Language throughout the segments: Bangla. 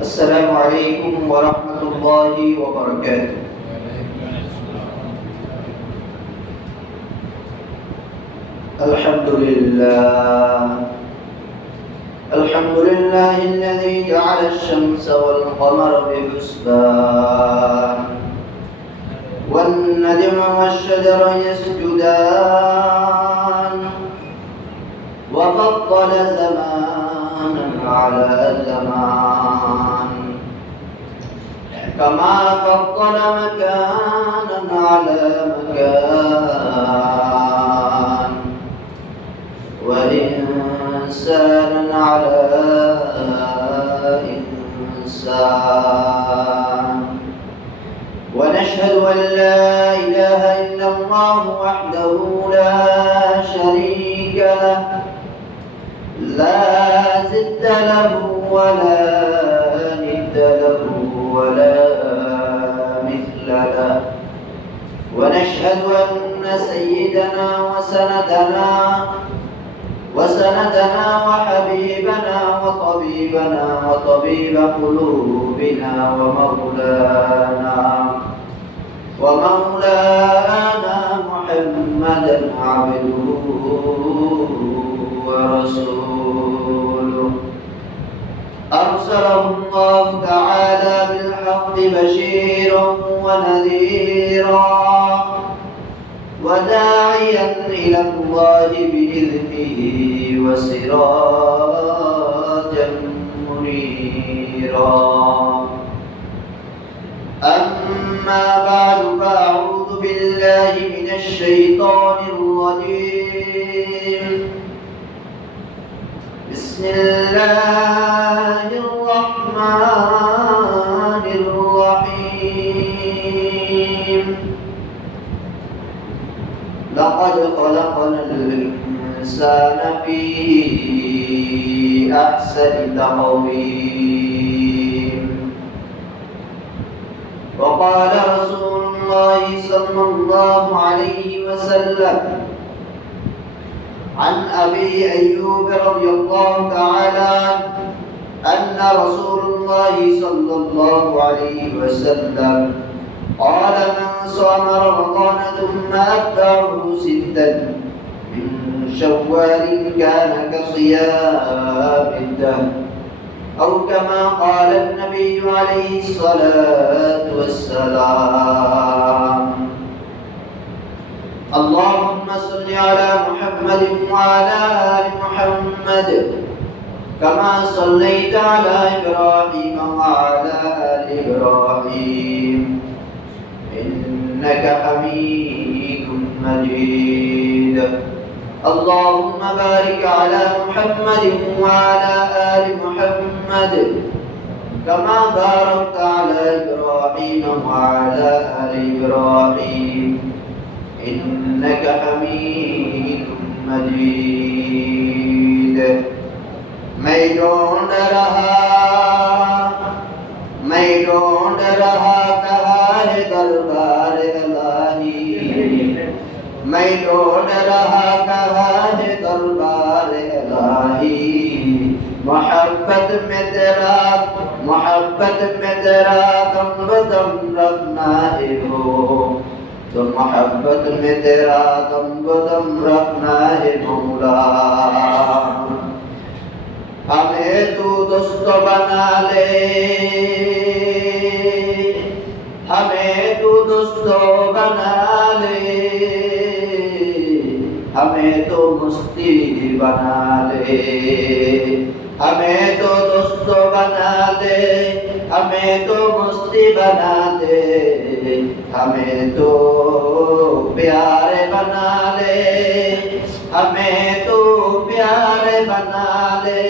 السلام عليكم ورحمة الله وبركاته. الحمد لله الذي جعل الشمس والقمر بحسبان والنجم والشجر يسجدان وفضل زمانا على زمان كما فضل مكانا على مكان وإنسانا على إنسان ونشهد أن لا إله إلا الله وحده لا شريك له لا ضد له ولا ند له ولا مثل له ونشهد أن سيدنا وسندنا وحبيبنا وطبيبنا وطبيب قلوبنا ومولانا محمدا عبده ورسوله أرسله الله تعالى بالحق بشيرا ونذيرا وداعيا إلى الله بإذنه وسراجا منيرا أما بعد فأعوذ بالله من الشيطان الرجيم بسم الله الرحمن الرحيم لقد خلقنا الإنسان في أحسن تقويم وقال رسول الله صلى الله عليه وسلم عن أبي أيوب رضي الله تعالى عنه أن رسول الله صلى الله عليه وسلم قال من صام رمضان ثم أتبعه ستا من شوال كان كصيام الدهر أو كما قال النبي عليه الصلاة والسلام اللهم صل على محمد وعلى آل محمد كما صليت على إبراهيم وعلى آل إبراهيم إنك حميد مجيد اللهم بارك على محمد وعلى آل محمد كما باركت على إبراهيم وعلى آل إبراهيم إنك حميد مجيد मैं ढूंढ रहा कहा है दरबार इलाही मैं ढूंढ रहा कहा है दरबार इलाही मोहब्बत में तेरा दम बदम रखना है हो तो मोहब्बत में तेरा दम बदम रखना है मौला हमें तू दोस्त बना ले हमें तू दोस्त बना ले हमें तो मस्ती बना ले हमें तो दोस्त बना दे हमें तो मस्ती बना दे हमें तो प्यारे बना ले हमें तो प्यारे बना ले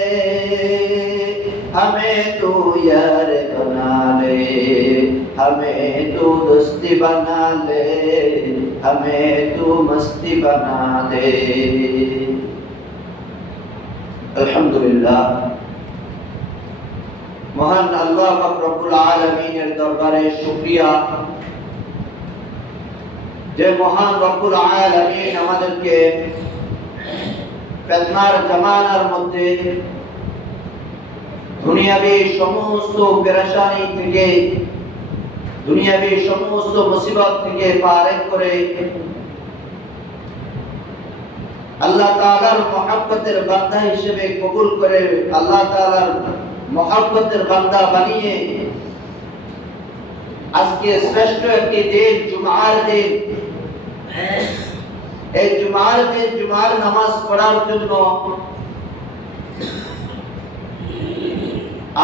हमें तू यार बना ले हमें तू दोस्ती बना ले हमें तू मस्ती बना दे अल्हम्दुलिल्लाह महान अल्लाह रब्बुल आलमीনের দরবারে শুকরিয়া যে মহান রব্বুল আলামিন আমাদেরকে ফিতনার জামানার মধ্যে দুনিয়াবি সমস্ত পেরেশানি থেকে, দুনিয়াবি সমস্ত মুসিবত থেকে পার করে আল্লাহ তাআলার মহব্বতের বান্দা হিসেবে কবুল করে, আল্লাহ তাআলার মহব্বতের বান্দা বানিয়ে আজকে শ্রেষ্ঠ একটি দিন জুমার দিন, এই জুমার দিন জুমার নামাজ পড়ার জন্য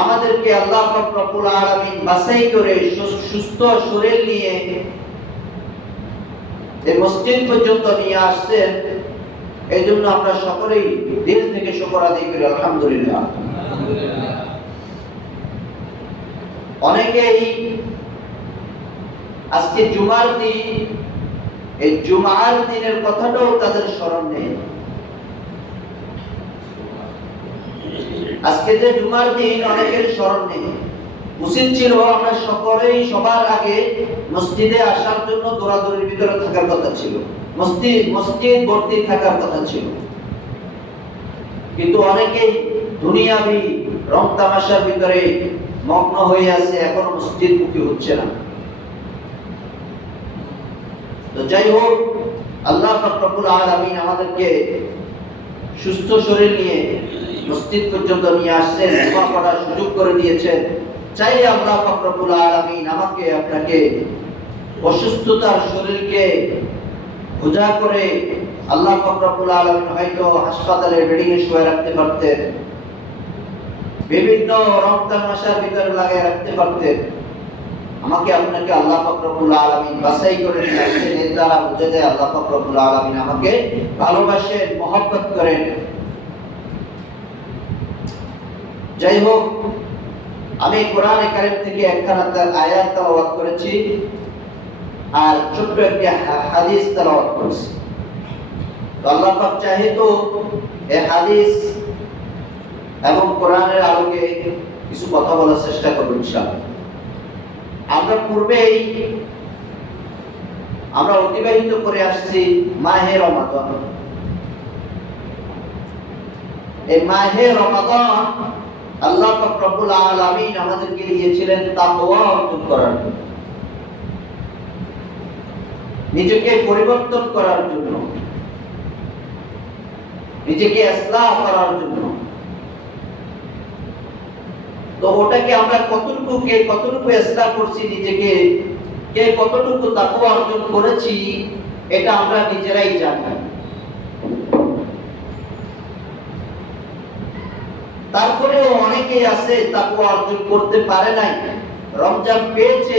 আমাদেরকে আল্লাহ পাক রব্বুল আলামিন বাছাই করে সুস্থ শরীর নিয়ে এই মসজিদ পর্যন্ত নিয়ে আসছেন। এই জন্য আমরা সকলেই দিল থেকে শুকর আদায় করি আলহামদুলিল্লাহ। অনেকেই আজকে জুমার দিন, এই জুমার দিনের কথাটাও তাদের স্মরণ নেই। আজকে যে জুমার দিন অনেকের স্মরণ নেই। উচিত ছিল আমরা সকলেই সবার আগে মসজিদে আসার জন্য দৌড়াদৌড়ির ভিতরে থাকার কথা ছিল, মসজিদ ভর্তি থাকার কথা ছিল, কিন্তু অনেকেই দুনিয়াবি রং তামাশার ভিতরে মগ্ন হয়ে আছে, এখনো মসজিদ মুখী হচ্ছে না। তো যাই হোক, আল্লাহ পাক রব্বুল আলামিন আমাদেরকে সুস্থ শরীর নিয়ে মসজিদ পর্যন্ত নিয়ে আসছেন, দোয়া করার সুযোগ করে দিয়েছেন। চাইলে আল্লাহ পাক রব্বুল আলামিন আমাকে আপনাকে অসুস্থতার শরীরকে বোঝা করে আল্লাহ পাক রব্বুল আলামিন হয়তো হাসপাতালে বেডিংয়ে শুয়ে রাখতে পারতেন, বিভিন্ন রং তামাশার ভিতরে লাগিয়ে রাখতে পারতেন। আমাকে আপনাকে আল্লাহ পাক রব্বুল আলামিন বাছাই করে নিয়েছেন, এর দ্বারা বুঝে যায় আল্লাহ পাক রব্বুল আলামিন আমাকে ভালোবাসেন, মহব্বত করেন। যাই হোক, আমি কোরআনে কারীম থেকে একখানা আয়াত তেলাওয়াত করেছি আর ছোট্ট একটি হাদিস তেলাওয়াত করেছি। তো আল্লাহ পাক চাহে তো এই হাদিস এবং কোরআনের আলোকে কিছু কথা বলার চেষ্টা করব ইনশাআল্লাহ। আমরা পূর্বেই আমরা অতিবাহিত করে আসছি মাহে রমাদান। এই মাহে রমাদান আল্লাহ পাক রব্বুল আলামিন আমাদেরকে দিয়েছিলেন তাকওয়া অর্জন করার জন্য, নিজেকে পরিবর্তন করার জন্য, নিজেকে ইসলাহ করার জন্য। তো ওটাকে আমরা কতটুকু ইসলাহ করছি, নিজেকে কে কতটুকু তাকওয়া অর্জন করেছি, এটা আমরা নিজেরাই জানি। তারপরেও অনেকেই আছে তাকওয়া অর্জন করতে পারে নাই, রমজান পেয়েছে,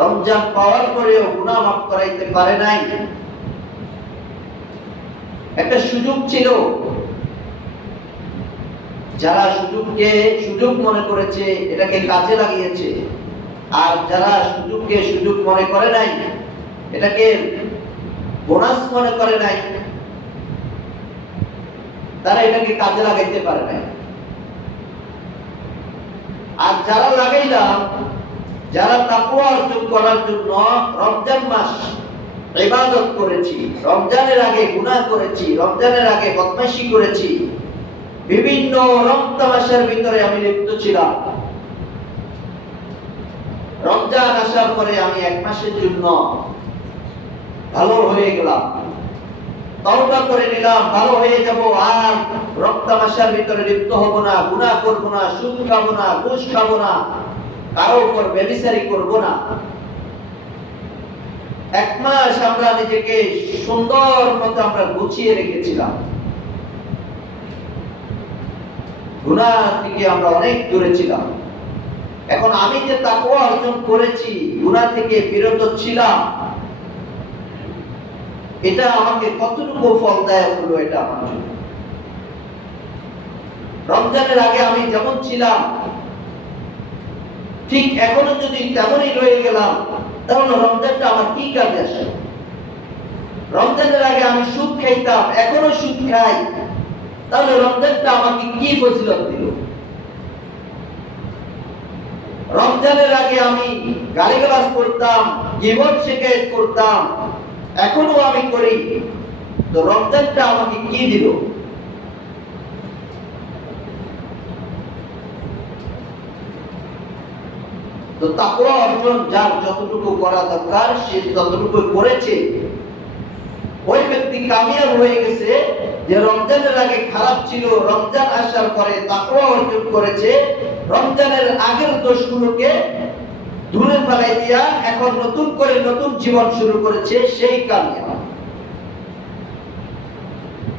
রমজান পাওয়ার পরেও গুনাহ মাফ করাইতে পারে নাই। একটা সুযোগ ছিল, যারা সুযোগকে সুযোগ মনে করেছে এটাকে কাজে লাগিয়েছে, আর যারা সুযোগকে সুযোগ মনে করে নাই, এটাকে বোনাস মনে করে নাই, তারা এটাকে কাজে লাগাইতে পারে নাই। আর যারা লাগাইলাম, যারা তাকওয়া অর্জন করার জন্য রমজান মাস ইবাদত করেছি, রমজানের আগে গুনাহ করেছি, রমজানের আগে বদমাশি করেছি, বিভিন্ন রং তামাশার ভিতরে আমি লিপ্ত ছিলাম, রমজান আসার পরে আমি এক মাসের জন্য ভালো হয়ে গেলাম, তওবা করে নিলাম, ভালো হয়ে যাব, আর রং তামাশার ভিতরে লিপ্ত হব না, গুনাহ করব না, সুদ খাবো না, ঘুষ খাবো না, কারো উপর ব্যভিচারী করব না। এক মাস আমরা নিজেকে সুন্দর মতো আমরা গুছিয়ে রেখেছিলাম, গুনাহ থেকে আমরা অনেক দূরে ছিলাম। এখন আমি যে তাকওয়া অর্জন করেছি, গুনাহ থেকে বিরত ছিলাম, এটা আমাকে কতটুকু ফলদায়ক হলো, এটা আমার জন্য। রমজানের আগে আমি যেমন ছিলাম ঠিক এখনো যদি তেমনই রয়ে গেলাম, তাহলে রমজানটা আমার কি কাজে আসে? রমজানের আগে আমি সুদ খাইতাম, এখনো সুদ খাই, তাহলে রমজানটা আমাকে কি ফজিলত দিল? রমজানের আগে আমি গালিগালাজ করতাম, গীবত শিকায়ত করতাম, এখনো আমি করি, তো রমজানটা আমাকে কি দিল? তো তাকওয়া অর্জন যার যতটুকু করা দরকার সে ততটুকু করেছে, ওই ব্যক্তি কামিয়াব হয়ে গেছে। যে রমজানের আগে খারাপ ছিল, রমজান আসার পরে তাকওয়া অর্জন করেছে, রমজানের আগের দোষগুলোকে দূরে ফেলাই দিয়া এখন নতুন করে নতুন জীবন শুরু করেছে, সেই কামিয়াব।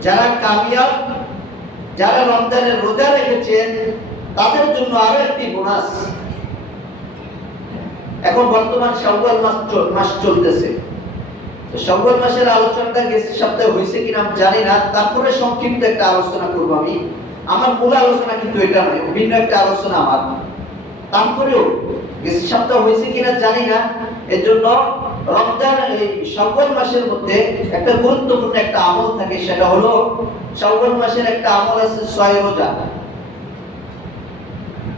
যারা কামিয়াব, যারা রমজানের রোজা রেখেছেন, তাদের জন্য আরো একটি বোনাস। এখন বর্তমান শাওয়াল মাস চলতেছে। তো শাওয়াল মাসের আলোচনাটা গেছে সপ্তাহে হয়েছে কিনা আমি জানি না, তারপরে সংক্ষিপ্ত একটা আলোচনা করব আমি। আমার মূল আলোচনা কিন্তু এটা নয়, ভিন্ন একটা আলোচনা আমার। তারপরেও গেছে সপ্তাহ হয়েছে কিনা জানি না, এজন্য রমজান এই শাওয়াল মাসের মধ্যে একটা গুরুত্বপূর্ণ একটা আমল থাকে, সেটা হলো শাওয়াল মাসের একটা আমল আছে 6 রোজা।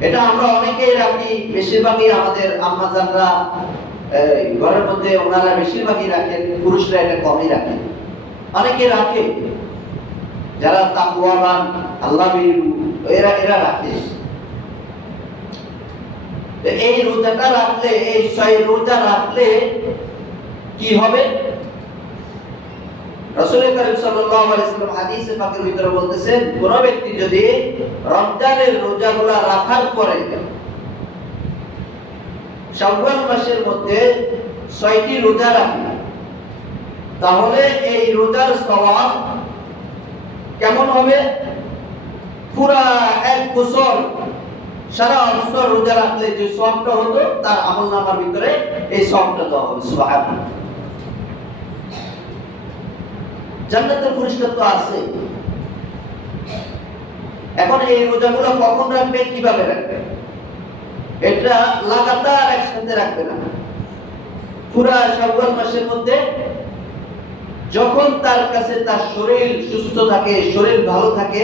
এটা আমরা অনেকেই রাখি, বেশিরভাগই আমাদের আম্মাজানরা ঘরের মধ্যে ওনারা বেশিরভাগই রাখেন, পুরুষরা এটা কমই রাখেন। অনেকে রাখে যারা তাকওয়াবান, আল্লাহ ভীরু, এরা রাখে। এই রোজাটা রাখলে, এই 6 রোজা রাখলে কি হবে? রাসূল করিম সাল্লাল্লাহু আলাইহি ওয়াসাল্লাম হাদিসে পাকের ভিতরে বলতেছেন, কোন ব্যক্তি যদি রমজানের রোজাগুলো রাখার পরে শাওয়াল মাসের মধ্যে 6টি রোজা রাখে, তাহলে এই রোজার সওয়াব কেমন হবে? পুরা 1 বছর, সারা বছর রোজা রাখলে যে সওয়াবটা হতো তার আমলনামার ভিতরে এই সওয়াবটা দেওয়া হবে। সুবহানাল্লাহ। জান্নাতের পুরস্কার তো আছে। এখন এই রোজাগুলো কখন রাখবে, কিভাবে রাখবে? এটা লাগাতার একসাথে রাখবে না। পুরা শাওয়াল মাসের মধ্যে যখন তার কাছে তার শরীর সুস্থ থাকে, শরীর ভালো থাকে,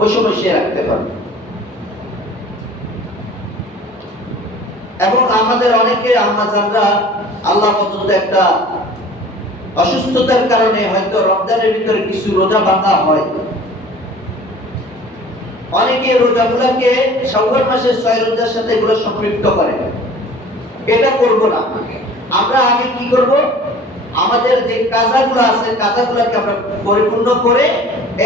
ওই সময় সে রাখতে পারবে। এবং আমাদের অনেকে আম্মাজানরা আল্লাহ পর্যন্ত একটা অসুস্থতার কারণে হয়তো রমজানের ভিতরে কিছু রোজা ভাঙা হয়, অনেকে রোজাগুলোকে শাওয়াল মাসের 6 রোজার সাথে এগুলো সম্পৃক্ত করে। এটা করব না। আমরা আগে কি করব? আমাদের যে কাজাগুলো আছে, কাজাগুলোকে আমরা পরিপূর্ণ করে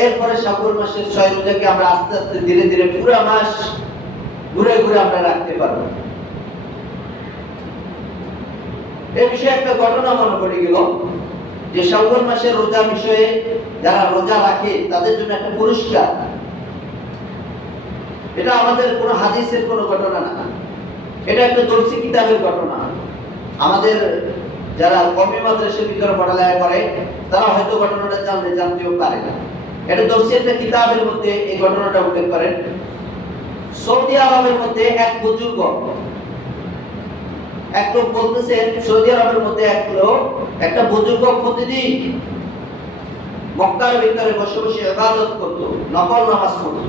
এরপরে শাওয়াল মাসের 6 রোজাকে আমরা আস্তে আস্তে ধীরে ধীরে পুরো মাস ঘুরে ঘুরে আমরা রাখতে পারব। এই বিষয়ে একটা ঘটনা মনে পড়ে গেল, যে শাওয়াল মাসের রোজা বিষয়ে যারা রোজা রাখে তাদের জন্য একটা পুরস্কার। এটা আমাদের কোনো হাদিসের কোনো ঘটনা না, এটা একটা দর্শী কিতাবের ঘটনা। আমাদের যারা কওমি মাদ্রাসার ভিতরে পড়ালেখা করে তারা হয়তো ঘটনাটা জানতেও পারে না। এটা দর্শী একটা কিতাবের মধ্যে এই ঘটনাটা উল্লেখ করেন। সৌদি আরবের মধ্যে এক বুজুর্গ, এক লোক বলতেছেন, সৌদি আরবের মধ্যে একটা বুজুর্গ প্রতিদিন মক্কার ভিতরে বসে বসে ইবাদত করত, নফল নামাজ পড়ত।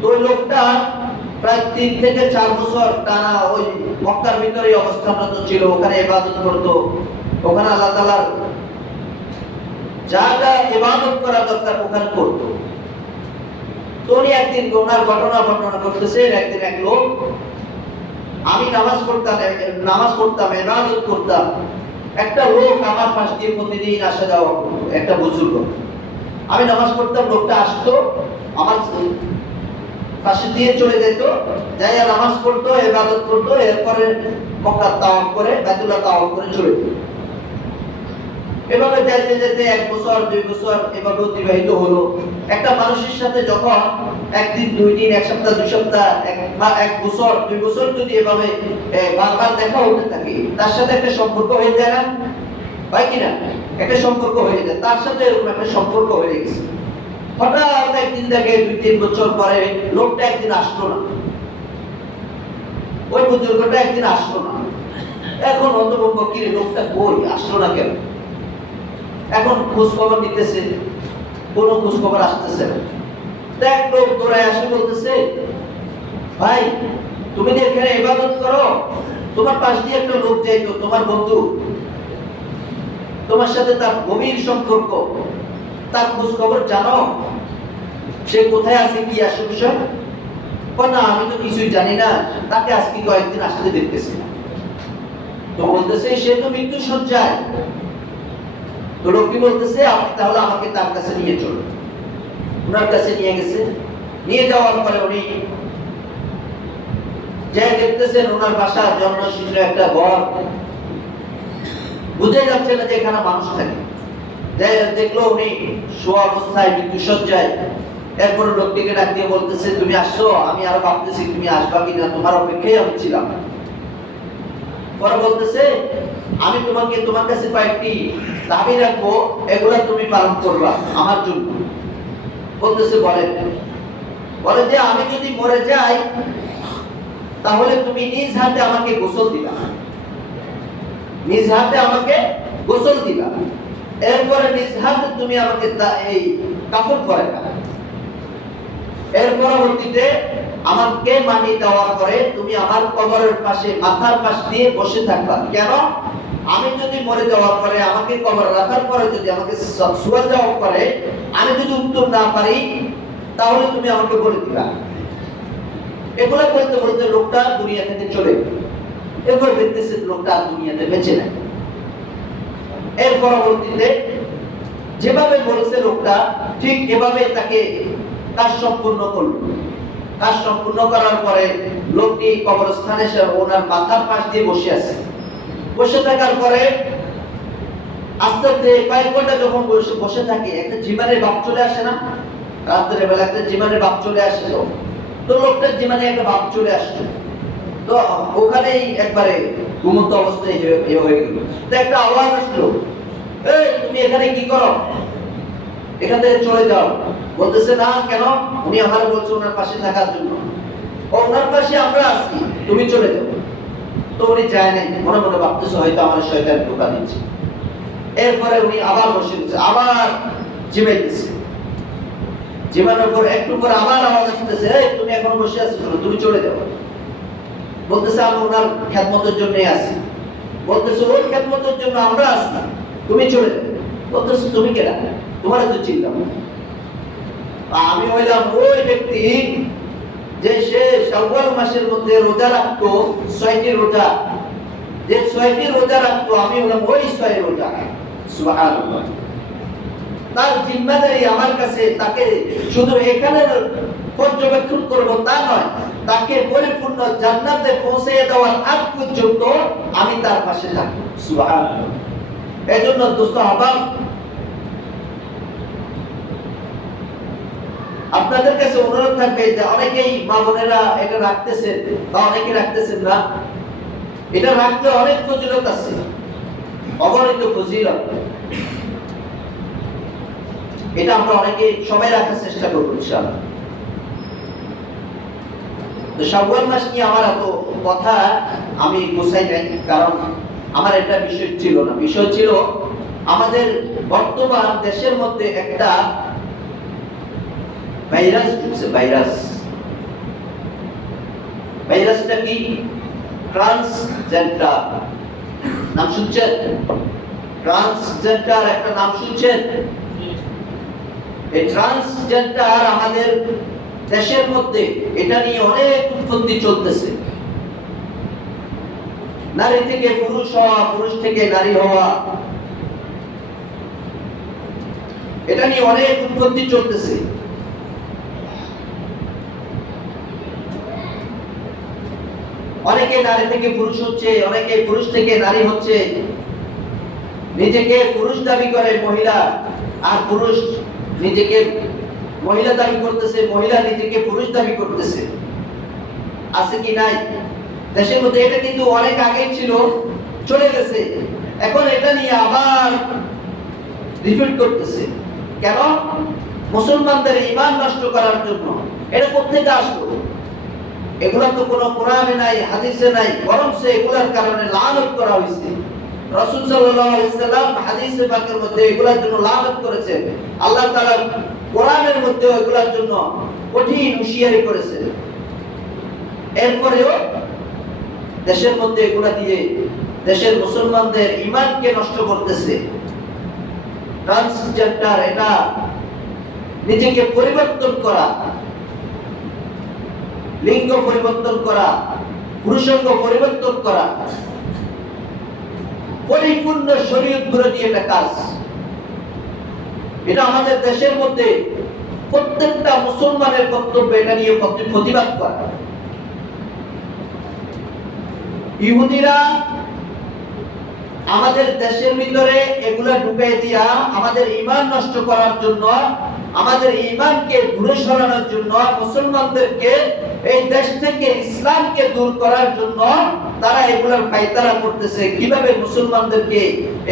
তো ওই লোকটা প্রায় 3 থেকে 4 বছর টানা ওই মক্কার ভিতরে অবস্থানরত ছিল, ওখানে ইবাদত করত, ওখানে আল্লাহ তাআলার যা যা ইবাদত করা দরকার ওখানে করত। তো উনি একদিন ওনার ঘটনা বর্ণনা করতেছেন, একদিন এক লোক, আমি নামাজ পড়তাম, ইবাদত করতাম, একটা লোক আমার পাশ দিয়ে প্রতিদিন আসা যাওয়া করতো, একটা বুজুর্গ। আমি নামাজ পড়তাম, লোকটা আসতো আমার পাশে দিয়ে চলে যেত, যাইয়া নামাজ পড়তো, ইবাদত করতো, এরপরে মক্কা তাওয়াফ করে, বাইতুল্লাহ তাওয়াফ করে চলে যেত। এভাবে যাইতে যেতে 1 বছর 2 বছর এভাবে অতিবাহিত হলো। একটা মানুষের সাথে যখন একদিন 2 দিন, 1 সপ্তাহ 2 সপ্তাহ, 1 বছর 2 বছর যদি এভাবে বারবার দেখা হতে থাকে, তার সাথে একটা সম্পর্ক হয়ে যায় না? হয় কিনা? একটা সম্পর্ক হয়ে যায়। তার সাথে এরকম একটা সম্পর্ক হয়ে গেছে। হঠাৎ একদিন দেখে 2-3 বছর পরে লোকটা একদিন আসলো না, ওই বুজুর্গটা একদিন আসলো না। এখন অন্তর্ভুক্ত কি লোকটা কই আসলো না কেন? এখন খোঁজ খবর নিতেছে, কোনো খোঁজ খবর আসতেছে না। দেখ লোক দৌড়ায় আসে বলতেছে, ভাই তুমি যে এখানে ইবাদত করো, তোমার পাশ দিয়ে একটা লোক যাইতো, তোমার বন্ধু, তোমার সাথে তার গভীর সম্পর্ক, তার খোঁজ খবর জানো? সে কোথায় আছে, কি আসে বিষয়? না আমি তো কিছুই জানি না, তাকে আজকে কয়েকদিন আসতে দেখতেছি না। তো বলতেছে সে তো মৃত্যু সজ্জায়। তো লোকটি বলতেছে আপনি তাহলে আমাকে তার কাছে নিয়ে চলুন। ওনার কাছে নিয়ে গেছে। নিয়ে যাওয়ার পরে উনি যে দেখতেছেন ওনার বাসার জন্য শীর্ণ একটা ঘর, বুঝে যাচ্ছে না যে এখানে মানুষ থাকে। দেখলো উনি শোয়া অবস্থায় মৃত্যু সজ্জায়। এরপরে লোকটিকে ডাক দিয়ে বলতেছে তুমি আসছো, আমি আরো ভাবতেছি তুমি আসবা কিনা, তোমার অপেক্ষায় আমি ছিলাম। পরে বলতেছে আমি তোমার কাছে কয়েকটি দাবি রাখবো, এগুলা তুমি পালন করবা আমার জন্য। বলতেছে বলে যে আমি যদি মরে যাই তাহলে তুমি নিজ হাতে আমাকে গোসল দিবা, নিজ হাতে আমাকে গোসল দিবা। এরপরে নিজ হাতে তুমি আমাকে এই কাপড় পরাইবা। এর পরবর্তীতে আমাকে মাটি দেওয়ার পরে তুমি আমার কবরের পাশে মাথার পাশ দিয়ে বসে থাকবা। কেন? আমি যদি মরে যাওয়ার পরে আমাকে কবর রাখার পরে যদি আমাকে শুয়ে যাওয়ার পরে আমি যদি উত্তর না পারি তাহলে তুমি আমাকে বলে দিবা। এগুলো বলতে বলতে লোকটা দুনিয়া থেকে চলে গেল। এরপর দেখতেছে লোকটা দুনিয়াতে বেঁচে নাই। এর পরবর্তীতে যেভাবে বলেছে লোকটা ঠিক এভাবে তাকে কাজ সম্পূর্ণ করল। কাজ সম্পূর্ণ করার পরে লোকটি কবরস্থানে এসে ওনার মাথার পাশ দিয়ে বসে আছে। বসে থাকার পরে আস্তে আস্তে কয়েক ঘন্টা যখন বসে থাকে একটা জীবনের ভাব চলে আসে না? রাত্রে বেলা একটা জীবনের ভাব চলে আসে। তো লোকটার জীবনে একটা ভাব চলে আসছে। তো ওখানেই একবারে ঘুমন্ত অবস্থায় হয়ে গেল। তো একটা আওয়াজ আসলো, এই তুমি এখানে কি করো, এখান থেকে চলে যাও। বলতেছে না কেন? উনি আমার বলছে ওনার পাশে থাকার জন্য। ওনার পাশে আমরা আছি, তুমি চলে যাও। তো উনি যায় নাই, মনে মনে ভাবতেছে হয়তো আমার শয়তান ধোঁকা দিচ্ছে। এরপরে উনি আবার বসে গেছে, আবার জিমাইতেছে। জিমানোর পর একটু পর আবার আওয়াজ আসতেছে, এই তুমি এখন বসে আছো, তুমি চলে যাও। বলতেছে আমি ওনার খেদমতের জন্যই আছি। বলতেছে ওই খেদমতের জন্য আমরা আছি, তুমি চলে যাও। বলতেছে তুমি কেনা, তোমার তো চিন্তা। আমি হইলাম ওই ব্যক্তি যে সে শাওয়াল মাসের মধ্যে রোজা রাখতো 6টি রোজা, যে 6টি রোজা রাখতো আমি হলাম ওই 6 রোজা। সুবহানাল্লাহ। তার জিম্মাদারি আমার কাছে, তাকে শুধু এখানে পর্যবেক্ষণ করব তা নয়, তাকে পরিপূর্ণ জান্নাতে পৌঁছে দেওয়ার আগ পর্যন্ত আমি তার পাশে থাকব। সুবহানাল্লাহ। এজন্য দোস্ত আহবাব, আপনাদের কাছে অনুরোধ থাকবে যে অনেকেই মা বোনেরা এটা রাখতেছেন বা অনেকে রাখতেছেন না। এটা রাখলে অনেক ফজিলত আছে, অগণিত ফজিলত। এটা আমরা অনেকে সবাই রাখার চেষ্টা করবো ইনশাআল্লাহ। তো শাওয়াল মাস নিয়ে আমার এত কথা আমি গোছাই নাই, কারণ আমার এটা বিষয় ছিল না। বিষয় ছিল আমাদের বর্তমান দেশের মধ্যে একটা ভাইরাস ঢুকছে। ভাইরাসটা কি? ট্রান্সজেন্ডার। নাম শুনছেন? ট্রান্সজেন্ডার একটা নাম শুনছেন? এই ট্রান্সজেন্ডার আমাদের দেশের মধ্যে এটা নিয়ে অনেক উৎপত্তি চলতেছে। নারী থেকে পুরুষ হওয়া, পুরুষ থেকে নারী হওয়া, এটা নিয়ে অনেক উৎপত্তি চলতেছে। অনেকে নারী থেকে পুরুষ হচ্ছে, অনেকে পুরুষ থেকে নারী হচ্ছে। নিজেকে পুরুষ দাবি করে মহিলা, আর পুরুষ নিজেকে মহিলা দাবি করতেছে, মহিলা নিজেকে পুরুষ দাবি করতেছে। আছে কি নাই দেশের মধ্যে? এটা কিন্তু অনেক আগে ছিল, চলে গেছে। এখন এটা নিয়ে আবার রিপিট করতেছে। কেন? মুসলমানদের ঈমান নষ্ট করার জন্য। এটা কোত্থেকে আসলো? এগুলা তো কোনো কোরআনে নাই, হাদিসে নাই, বরং এগুলার কারণে লানত করা হয়েছে। রাসূল সাল্লাল্লাহু আলাইহি সাল্লাম হাদিসে পাকের মধ্যে এগুলার জন্য লানত করেছেন। আল্লাহ তাআলা কোরআনের মধ্যে এগুলার জন্য কঠিন হুঁশিয়ারি করেছেন। এরপরেও দেশের মধ্যে এগুলা দিয়ে দেশের মুসলমানদের ঈমানকে নষ্ট করতেছে। ট্রান্সজেন্ডার এটা নিজেকে পরিবর্তন করা, লিঙ্গ পরিবর্তন করা, পুরুষাঙ্গ পরিবর্তন করা পরিপূর্ণ শরীয়ত বিরোধী একটা কাজ। এটা আমাদের দেশের মধ্যে প্রত্যেকটা মুসলমানের কর্তব্য এটা নিয়ে প্রতিবাদ করা। ইহুদিরা আমাদের দেশের ভিতরে এগুলা ঢুকাই দিয়া আমাদের ঈমান নষ্ট করার জন্য, আমাদের ঈমানকে দূরে সরানোর জন্য, মুসলমানদেরকে এই দেশ থেকে ইসলামকে দূর করার জন্য তারা এগুলার পায়তারা করতেছে। কিভাবে মুসলমানদেরকে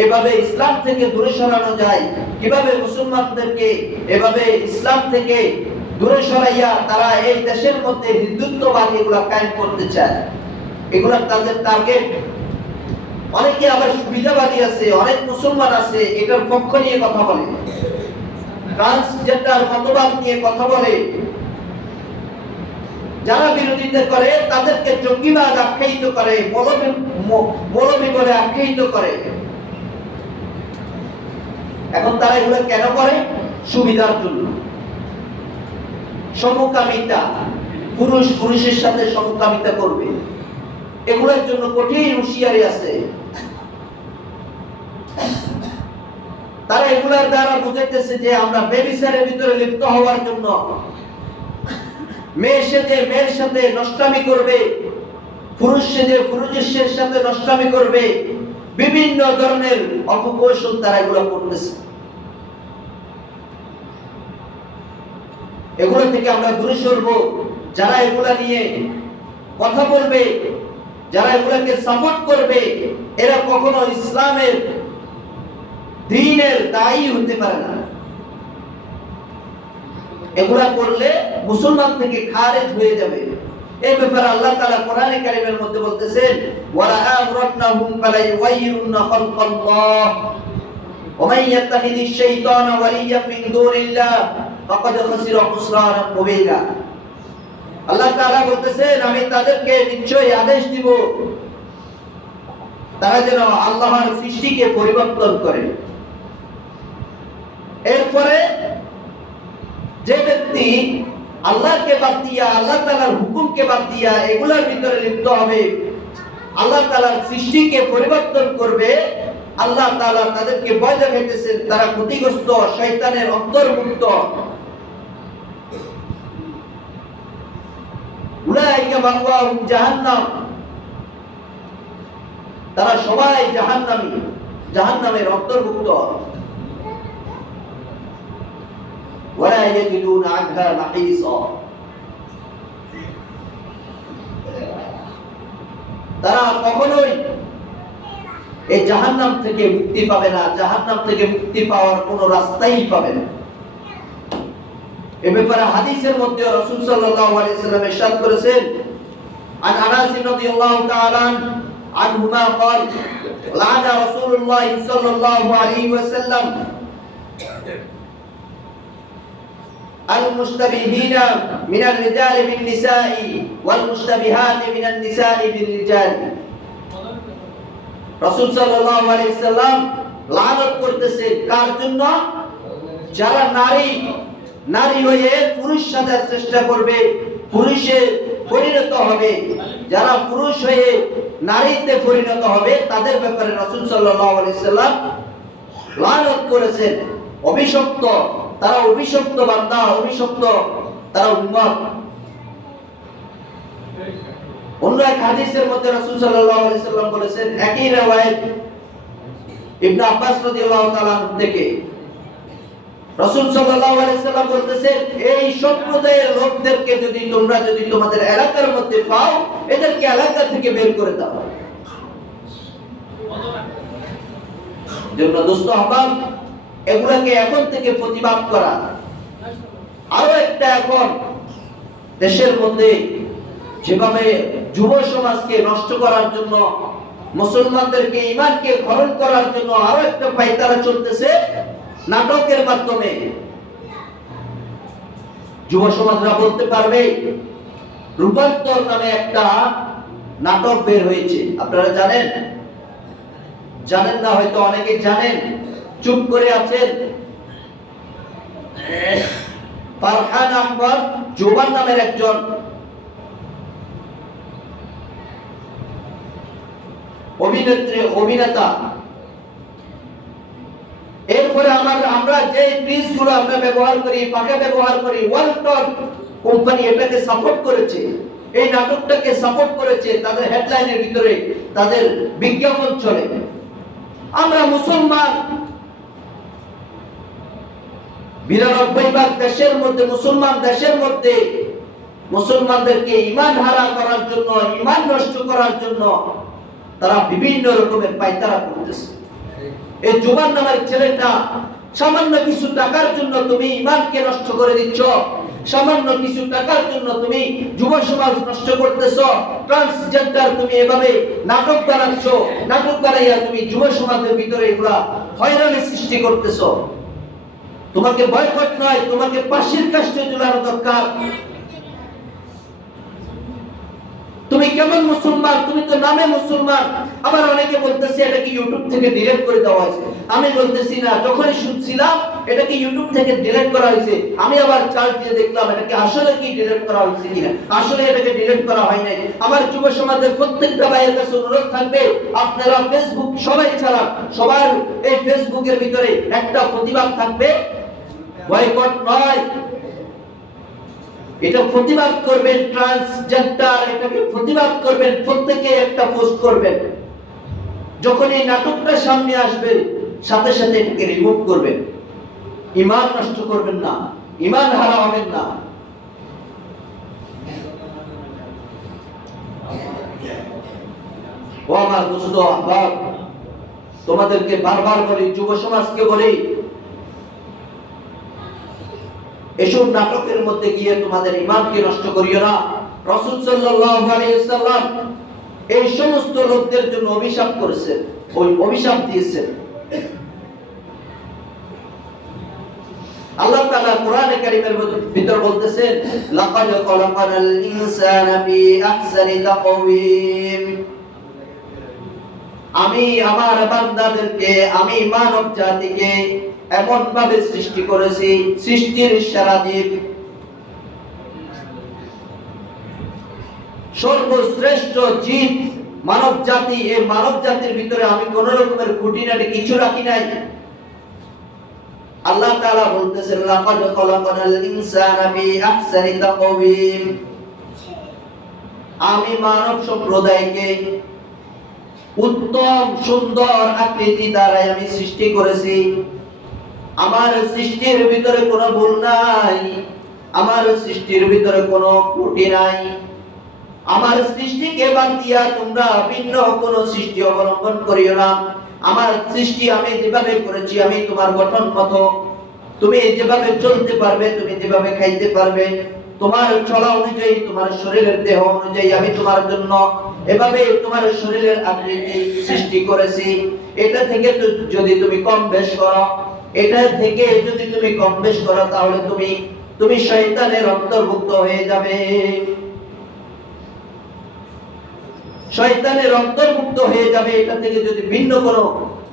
এভাবে ইসলাম থেকে দূরে সরানো যায়, কিভাবে মুসলমানদেরকে এভাবে ইসলাম থেকে দূরে সরাইয়া তারা এই দেশের মধ্যে হিন্দুত্ববাদ এগুলা কায়েম করতে চায়। এগুলা তাদের টার্গেট। অনেকে আবার সুবিধাবাদী আছে, অনেক মুসলমান আছে এটার পক্ষ নিয়ে কথা বলে, ট্রান্সজেন্ডার মতবাদ নিয়ে কথা বলে। যারা বিরোধিতা করে তাদেরকে জঙ্গিবাদ আখ্যায়িত করে, মৌলবী বলে আখ্যায়িত করে। এখন তারা এগুলো কেন করে? সুবিধার জন্য। সমকামিতা, পুরুষ পুরুষের সাথে সমকামিতা করবে, এগুলোর জন্য কঠিন হুঁশিয়ারি আছে। তারা এগুলোর দ্বারা বুঝাইতেছে যে আমরা বেবিচারের ভিতরে লিপ্ত হওয়ার জন্য, মেয়ে সেজে মেয়ের সাথে নষ্টামি করবে, পুরুষ সেজে পুরুষের সাথে নষ্টামি করবে, বিভিন্ন ধরনের অপকৌশল তারা এগুলো করতেছে। এগুলো থেকে আমরা দূরে সরবো। যারা এগুলা নিয়ে কথা বলবে, যারা এগুলাকে সাপোর্ট করবে, এরা কখনো ইসলামের দ্বীনের দায়ী হতে পারে না। এগুলা করলে মুসলমান থেকে খারিজ হয়ে যাবে। এই ব্যাপারে আল্লাহ তাআলা কোরআনে কারীমের মধ্যে বলতেছেন, ওয়ালা আমরান্নাহুম ফালা ইউগাইয়িরুন্না খালকাল্লাহ ওয়া মান ইয়াত্তাখিযিশ শাইতানা ওয়ালিয়্যান মিন দুনিল্লাহ ফাকাদ খাসিরা খুসরানান মুবিনা। আল্লাহ তাআলা বলতেছেন, আমি তাদেরকে নিশ্চয়ই আদেশ দিব তারা যেন আল্লাহর সৃষ্টিকে পরিবর্তন করে। এরপরে যে ব্যক্তি আল্লাহকে বাদ দিয়া, আল্লাহ তাআলার হুকুমকে বাদ দিয়া এগুলোর ভিতরে লিপ্ত হবে, আল্লাহ তাআলার সৃষ্টিকে পরিবর্তন করবে, আল্লাহ তাআলা তাদেরকে ভয় দেখাইতেছেন তারা ক্ষতিগ্রস্ত, শয়তানের অন্তর্ভুক্ত। উলাইকা মাওয়াহুম জাহান্নাম, তারা সবাই জাহান্নামী, জাহান্নামের অন্তর্ভুক্ত। ওয়ালা ইয়াজিদুনা আনহা মাহিসা, তারা কখনোই এই জাহান্নাম থেকে মুক্তি পাবে না, জাহান্নাম থেকে মুক্তি পাওয়ার কোনো রাস্তাই পাবে না। এই ব্যাপারে হাদিসের মধ্যে রাসূল সাল্লাল্লাহু আলাইহি ওয়াসাল্লাম ইরশাদ করেছেন, আন আনাস রাদিয়াল্লাহু তাআলা আনহুমা قال لعن رسول الله صلى الله عليه وسلم المشتبهين من الرجال بالنساء والمشتبهات من النساء بالرجال। রাসূল সাল্লাল্লাহু আলাইহি ওয়াসাল্লাম লানত করতেছেন কার জন্য? যারা নারী হয়ে পুরুষ সাজার চেষ্টা করবে, পুরুষে পরিণত হবে, যারা পুরুষ হয়ে নারীতে পরিণত হবে, তাদের ব্যাপারে রাসূল সাল্লাল্লাহু আলাইহি ওয়াসাল্লাম লানত করেছেন। অভিশপ্ত, তারা অভিশপ্ত বান্দা, অভিশপ্ত তারা উম্মত। অন্য এক হাদিসের মধ্যে রাসূল সাল্লাল্লাহু আলাইহি ওয়াসাল্লাম বলেছেন, একই riwayat ইবনে আব্বাস রাদিয়াল্লাহু তাআলা থেকে, রাসূল সাল্লাল্লাহু আলাইহি ওয়াসাল্লাম বলতেছেন, এই সম্প্রদায়ের লোকদেরকে যদি তোমরা তোমাদের এলাকার মধ্যে পাও, এদেরকে এলাকা থেকে বের করে দাও। জন্য দোস্ত আহবাব, এগুলাকে এখন থেকে প্রতিবাদ করা। আরো একটা, এখন দেশের মধ্যে যেভাবে যুব সমাজকে নষ্ট করার জন্য, মুসলমানদেরকে ঈমানকে খরণ করার জন্য আরো একটা পায়তারা চলতেছে নাটকের মাধ্যমে। যুব সমাজরা বলতে পারবে, রূপান্তর নামে একটা নাটক বের হয়েছে। আপনারা জানেন? জানেন না হয়তো, অনেকে জানেন, চুপ করে আছেন। ফারহান আহমদ জোবান নামের একজন অভিনেত্রী, অভিনেতা। এরপরে আমরা যে ব্রিজগুলো আমরা ব্যবহার করি, পাকা ব্যবহার করি, ওয়ালটন কোম্পানি এটাকে সাপোর্ট করেছে, এই নাটকটাকে সাপোর্ট করেছে, তাদের হেডলাইনের ভিতরে তাদের বিজ্ঞাপন চলে। আমরা মুসলমান 92 দেশের মধ্যে, মুসলমান দেশের মধ্যে মুসলমানদেরকে ঈমান হারা করার জন্য, ঈমান নষ্ট করার জন্য তারা বিভিন্ন রকমের পায়তারা করতেছে। এই জুবান নামের ছেলেটা সামান্য কিছু টাকার জন্য তুমি ঈমানকে নষ্ট করে দিচ্ছ, সামান্য কিছু টাকার জন্য তুমি যুব সমাজ নষ্ট করতেছো, ট্রান্সজেন্ডার তুমি এভাবে নাটক বানাচ্ছ, নাটক বানাইয়া তুমি যুব সমাজের ভিতরে এগুলা হয়রানি সৃষ্টি করতেছো। তোমাকে বয়কট নয়, তোমাকে ফাঁসির কাস্টে ঝুলানো দরকার। তুমি কেমন মুসলমান? তুমি তো নামে মুসলমান। আবার অনেকে বলতেছে এটা কি ইউটিউব থেকে ডিলিট করে দেওয়া হয়েছে। আমি বলতেছি না, যখনই শুনছিলাম এটা কি ইউটিউব থেকে ডিলিট করা হয়েছে, আমি আবার চার্জ দিয়ে দেখলাম এটা কি আসলে কি ডিলিট করা হয়েছে কিনা। আসলে এটাকে ডিলিট করা হয় নাই। আমার যুব সমাজের প্রত্যেকটা ভাইয়ের কাছে অনুরোধ থাকবে, আপনারা ফেসবুক সবাই চালান, সবার এই ফেসবুকের ভিতরে একটা প্রতিবাদ থাকবে, বয়কট নয়। এটা প্রতিবাদ করবেন, ট্রান্সজেন্ডার এটাকে প্রতিবাদ করবেন, প্রত্যেকে একটা পোস্ট করবেন। যখন এই নাটকটা সামনে আসবে সাথে সাথে এটাকে রিমুভ করবেন। ঈমান নষ্ট করবেন না, ঈমান হারা হবেন না। ও আমার দোস্ত আহবাব, তোমাদেরকে বারবার বলি, যুব সমাজকে বলি, এসব নাটকের মধ্যে গিয়ে তোমাদের ঈমানকে নষ্ট করিও না। রাসূল সাল্লাল্লাহু আলাইহি ওয়াসাল্লাম এই সমস্ত লোকদের জন্য অভিশাপ করেছেন, ওই অভিশাপ দিয়েছেন। আল্লাহ তাআলা কোরআনে কারীমের ভিতর বলতেছেন, লাকাদ খালাকানাল ইনসানা ফি আহসানি তাকওয়িম। আমি আমার বান্দাদেরকে, আমি মানব জাতিকে এমন ভাবে সৃষ্টি করেছি, সৃষ্টির সেরা জীব, সর্বশ্রেষ্ঠ জীব মানব জাতি। এই মানব জাতির ভিতরে আমি কোন রকমের খুঁটিনাটি কিছু রাখি নাই। আল্লাহ তাআলা বলতেছেন, লাকাদ খালাকানাল ইনসানা ফি আহসানি তাকওয়িম। আমি মানব সম্প্রদায়কে উত্তম সুন্দর আকৃতি দ্বারা আমি সৃষ্টি করেছি। আমার সৃষ্টির ভিতরে কোনো ভুল নাই, আমার সৃষ্টির ভিতরে কোনো ত্রুটি নাই। আমার সৃষ্টিকে বাদ দিয়া তোমরা ভিন্ন কোনো সৃষ্টি অবলম্বন করিও না। আমার সৃষ্টি আমি যেভাবে করেছি, আমি তোমার গঠন মতো, তুমি যেভাবে চলতে পারবে, তুমি যেভাবে খাইতে পারবে, তোমার চলা অনুযায়ী, তোমার শরীরের দেহ অনুযায়ী আমি তোমার জন্য এভাবে তোমার শরীরের আকৃতি সৃষ্টি করেছি। এটা থেকে যদি তুমি কম বেশ করো, এটা থেকে যদি তুমি কম বেশ করো, তাহলে তুমি শয়তানের অন্তর্ভুক্ত হয়ে যাবে, শয়তানের অন্তর্ভুক্ত হয়ে যাবে। এটা থেকে যদি ভিন্ন কোনো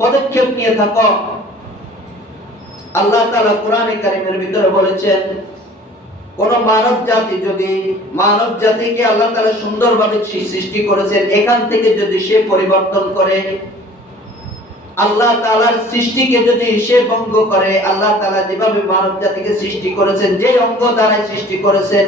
পদক্ষেপ নিয়ে থাকো, আল্লাহ তাআলা কোরআনে কারীমের ভিতরে বলেছেন, কোন মানব জাতি যদি, মানব জাতিকে আল্লাহ তাআলা সুন্দরভাবে সৃষ্টি করেছেন, এখান থেকে যদি সে পরিবর্তন করে, আল্লাহ তাআলার সৃষ্টিকে যদি সে ভঙ্গ করে, আল্লাহ তাআলা যেভাবে মানব জাতিকে সৃষ্টি করেছেন, যে অঙ্গ দ্বারা সৃষ্টি করেছেন,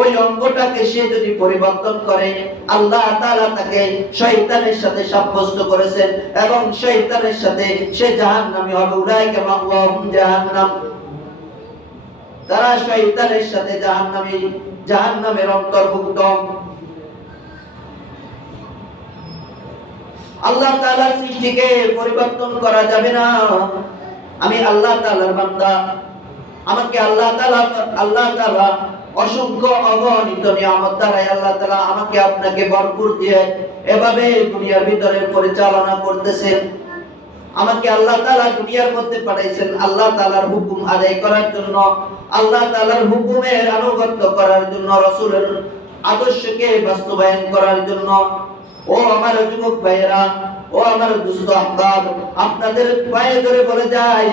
ওই অঙ্গটাকে সে যদি পরিবর্তন করে, আল্লাহ তাআলা তাকে শয়তানের সাথে সাব্যস্ত করেছেন এবং শয়তানের সাথে সে জাহান্নামী হবে। উলাইকা মাওয়াহুম জাহান্নাম। তারা শয়তানের সাথে জাহান্নামের অন্তর্ভুক্ত। আল্লাহ তাআলার সৃষ্টিকে পরিবর্তন করা যাবে না। আমি আল্লাহ তাআলার বান্দা, আমাকে আল্লাহ তাআলা অসংখ্য অগণিত নিয়ামত দ্বারা আল্লাহ তাআলা আমাকে আপনাকে ভরপুর দিয়ে এভাবে দুনিয়ার ভিতরে পরিচালনা করতেছেন। আমাকে আল্লাহ তাআলা দুনিয়ার মধ্যে পাঠাইছেন আল্লাহ তাআলার হুকুম আদায় করার জন্য, আল্লাহ তাআলার হুকুমের আনুগত্য করার জন্য, রাসূলের আদর্শকে বাস্তবায়ন করার জন্য। ও আমার যুবক ভাইয়েরা, ও আমার দুস্থ আহবাব, আপনাদের পায়ে ধরে বলে যাই,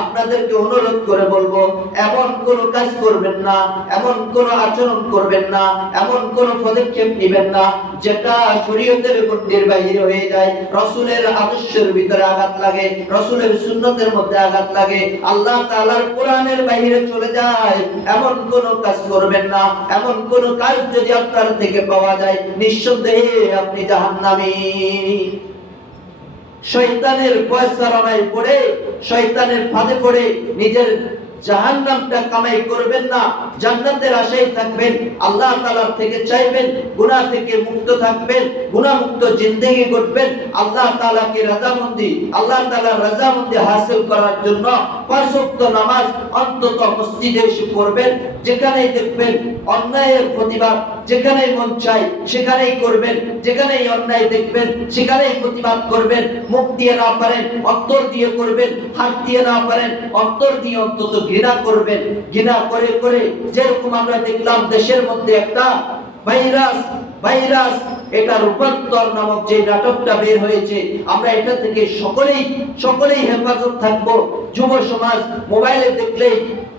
আপনাদেরকে অনুরোধ করে বলবো, এমন কোন কাজ করবেন না, এমন কোন আচরণ করবেন না, এমন কোন পদক্ষেপ নেবেন না যেটা শরীয়তের গণ্ডির বাইরে হয়ে যায়, রাসূলের আদর্শের ভিতরে আঘাত লাগে, রাসূলের সুন্নতের মধ্যে আঘাত লাগে, আল্লাহ তাআলার কোরআনের বাইরে চলে যায়। এমন কোন কাজ করবেন না। এমন কোন কাজ যদি আপনার থেকে পাওয়া যায়, নিঃসন্দেহে আপনি জাহান্নামী। শয়তানের পয়সারানায় পড়ে, শয়তানের ফাঁদে পড়ে নিজের জাহান্নামটা কামাই করবেন না, জান্নাতের আশায় থাকবেন, আল্লাহ তাআলার থেকে চাইবেন, গুনাহ থেকে মুক্ত থাকবেন, গুনাহ মুক্ত জিন্দেগি করবেন, আল্লাহ তাআলাকে রাজামন্দি, আল্লাহ তাআলার রাজামন্দি হাসিল করার জন্য 5 ওয়াক্ত নামাজ অন্তত মসজিদে এসে পড়বেন। যেখানেই দেখবেন অন্যায়ের প্রতিবাদ, যেখানেই মন চায় সেখানেই করবেন, যেখানেই অন্যায় দেখবেন সেখানেই প্রতিবাদ করবেন। মুখ দিয়ে না পারেন অন্তর দিয়ে করবেন, হাত দিয়ে না পারেন অন্তর দিয়ে অন্তত ঘৃণা করবেন। ঘৃণা করে করে যেরকম আমরা দেখলাম দেশের মধ্যে একটা ভাইরাস, এটা রূপান্তর নামক যে নাটকটা বের হয়েছে, আমরা এটা থেকে সকলেই হেফাজত থাকবো। যুব সমাজ মোবাইলে দেখলেই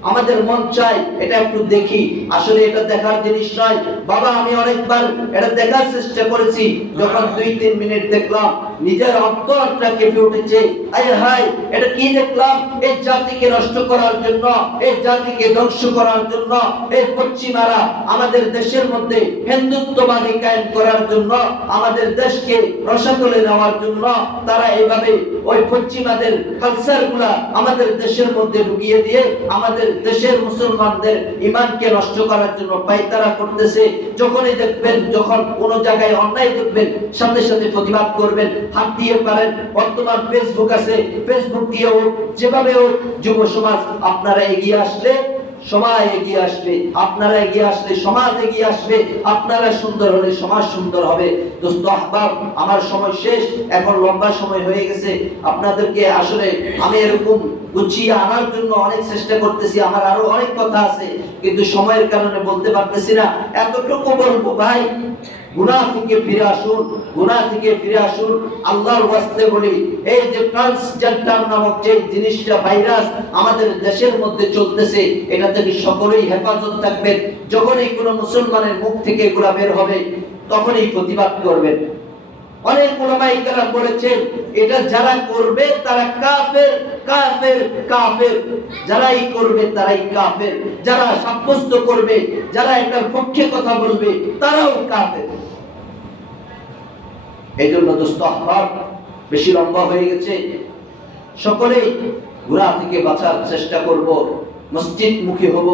আমাদের মন চায় এটা একটু দেখি, আসলে এটা দেখার জিনিস নয়। বাবা আমি অনেকবার এটা দেখার চেষ্টা করেছি, যখন 2-3 মিনিট দেখলাম নিজের অন্তরটা কেঁপে উঠেছে। আয় হায়, এটা কি দেখলাম! এই জাতিকে নষ্ট করার জন্য, এই জাতিকে ধ্বংস করার জন্য, এই পশ্চিমারা আমাদের দেশের মধ্যে হিন্দুত্ববাদী কায়েম করার জন্য, আমাদের দেশকে রসাতলে নেওয়ার জন্য তারা এইভাবে ওই পশ্চিমাদের কালচারগুলা আমাদের দেশের মধ্যে ঢুকিয়ে দিয়ে আমাদের দেশের মুসলমানদের ঈমানকে নষ্ট করার জন্য পায়তারা করতেছে। যখনই দেখবেন, যখন কোন জায়গায় অন্যায় দেখবেন, সাথে সাথে প্রতিবাদ করবেন। হাত দিয়ে পারেন, বর্তমান ফেসবুক আছে, ফেসবুক দিয়ে হোক, যেভাবে হোক যুব সমাজ আপনারা এগিয়ে আসলে সমাজ এগিয়ে আসবে, আপনারা এগিয়ে আসলে সমাজ এগিয়ে আসবে, আপনারা সুন্দর হলে সমাজ সুন্দর হবে। দোস্ত আহবাব, আমার সময় শেষ, এখন লম্বা সময় হয়ে গেছে। আপনাদেরকে আসলে আমি এরকম গুছিয়ে আনার জন্য অনেক চেষ্টা করতেছি, আমার আরো অনেক কথা আছে, কিন্তু সময়ের কারণে বলতে পারতেছি না। এতটুকু বলবো, ভাই গুনাহ থেকে ফিরে আসুন, গুনাহ থেকে ফিরে আসুন। আল্লাহর ওয়াস্তে বলি, এই যে ট্রান্সজেন্ডার নামক যে জিনিসটা ভাইরাস আমাদের দেশের মধ্যে চলতেছে, এটা থেকে সকলেই হেফাজত থাকবেন। যখনই কোনো মুসলমানের মুখ থেকে এগুলা বের হবে, তখনই প্রতিবাদ করবেন। অনেক উলামায়ে কেরাম বলেছেন, এটা যারা করবে তারা কাফের, কাফের, কাফের। যারাই করবে তারাই কাফের, যারা সাব্যস্ত করবে, যারা এটার পক্ষে কথা বলবে, তারাও কাফের। এই জন্য দোস্ত আহবাব, বেশি লম্বা হয়ে গেছে, সকলেই গুনাহ থেকে বাঁচার চেষ্টা করব, মসজিদ মুখী হব,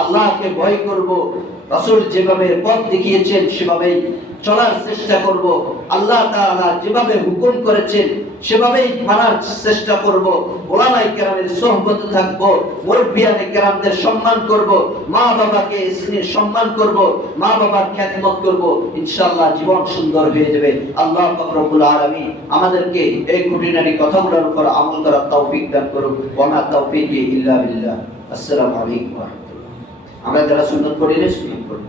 আল্লাহকে ভয় করব, রাসূল যেভাবে পথ দেখিয়েছেন সেভাবেই চলার চেষ্টা করব, আল্লাহ তাআলা যেভাবে হুকুম করেছেন সেভাবেই মানার চেষ্টা করব, উলামায়ে কেরামের সোহবতে থাকব, মুরব্বিয়ানে কেরামদের সম্মান করব, মা বাবাকে স্নেহ সম্মান করব, মা বাবার খেদমত করব, ইনশাআল্লাহ জীবন সুন্দর হয়ে যাবে। আল্লাহ পাক রব্বুল আলামিন আমাদেরকে এই খুঁটিনাটি কথাগুলোর উপর আমল করার তৌফিক দান করুন। ওয়া মা তাওফীকি ইল্লা বিল্লাহ। আসসালামু আলাইকুম ওয়া রাহমাতুল্লাহ। আমরা যারা সুন্নাত পড়ি না, সুন্নাত পড়ি।